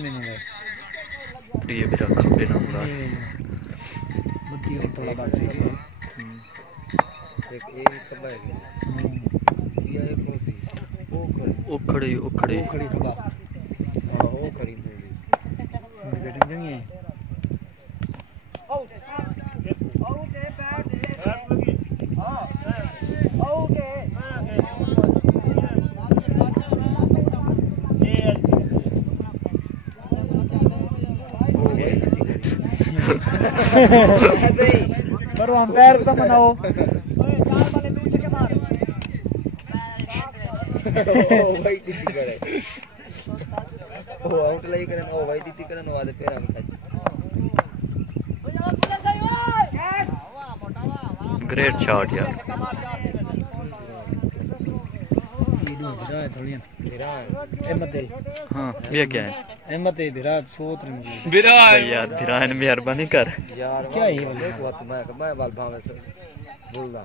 नहीं प्रिय भी रखा बिना मुराद बुद्धि हो थोड़ा बात सही एक कब है ये एक कोसी ओ खड़ी खबा हां वो खड़ी है बैटिंग नहीं है करो अंपायर तो मनाओ भाई टीटी करे ओ आउट लाई करे ओ भाई टीटी करे नो आदे पेरा में ग्रेट शॉट यार अहमद हां ये क्या है अहमद विराट सोच रहे विराट यार विराट मेहरबानी कर यार क्या है ये बात मैं बाल भावे से बोल रहा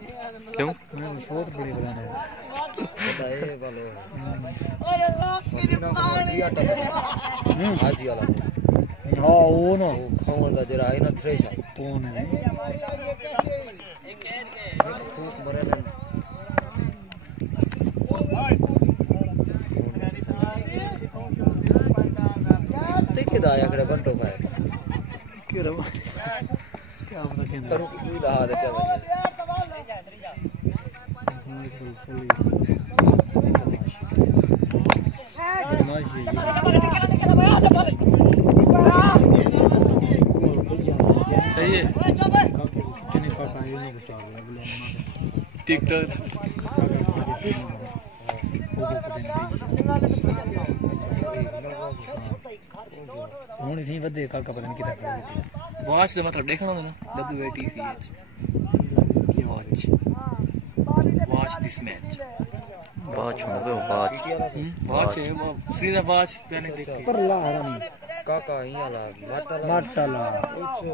क्यों मैं सोच बड़ी बनाना है पता है बालो अरे लोग मेरी दिया टक आज वाला हां वो ना वो खावर दा जरा है ना थ्रेश तो ने खूब मरे ना के दाया करे बंटो भाई क्यों रो क्या पता क्या करू की रहा है क्या वजह सही है टिकटॉक ਹੁਣ ਇਥੇ ਵਧੇ ਕਾਕਾ ਪਤਾ ਨਹੀਂ ਕਿੱਥੇ ਖੜਾ वाच ਦਾ मतलब देखना ना WATCH watch this match watch होना तो watch है वो सीधा watch मैंने देख पर ला हरामी काका यहां ला नाटला ओछो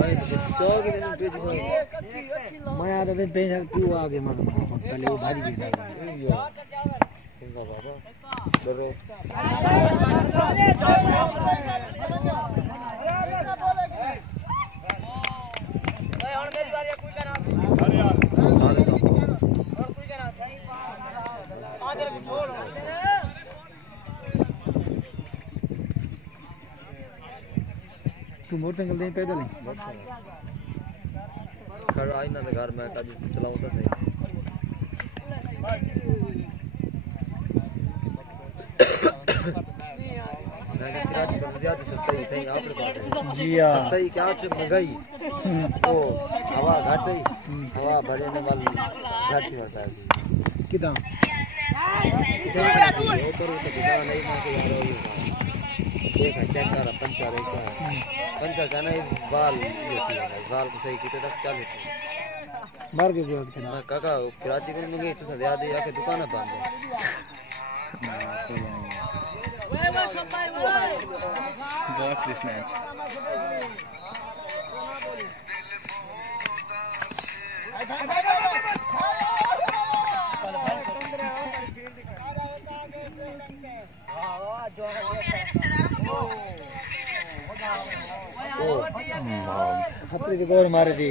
भाई चौक दिन पेज से मैं आ रहा था पेज क्यों आ गया मैं पहले वो भारी गया बाबा डरो तू मोर तंगल दे पैदल ही खड़ा आई ना घर में कभी चलाऊं तो सही कराची का ज्यादा सस्ता ही थे आपरे पास जी हां सस्ता ही क्या च महंगाई ओ हवा घट ही हवा बढ़ने वाली घट ही होता है किदा इधर वो करो तो दुकान नहीं मां के यार ये देख चेक कर पंचर है क्या पंचर का नहीं बाल ये थी बाल को सही कितने तक चालू थे मार के बोल के मैं काका कराची को में गई तो याद है आके दुकान बंद है watch this match खतरे की गोर मारे थी।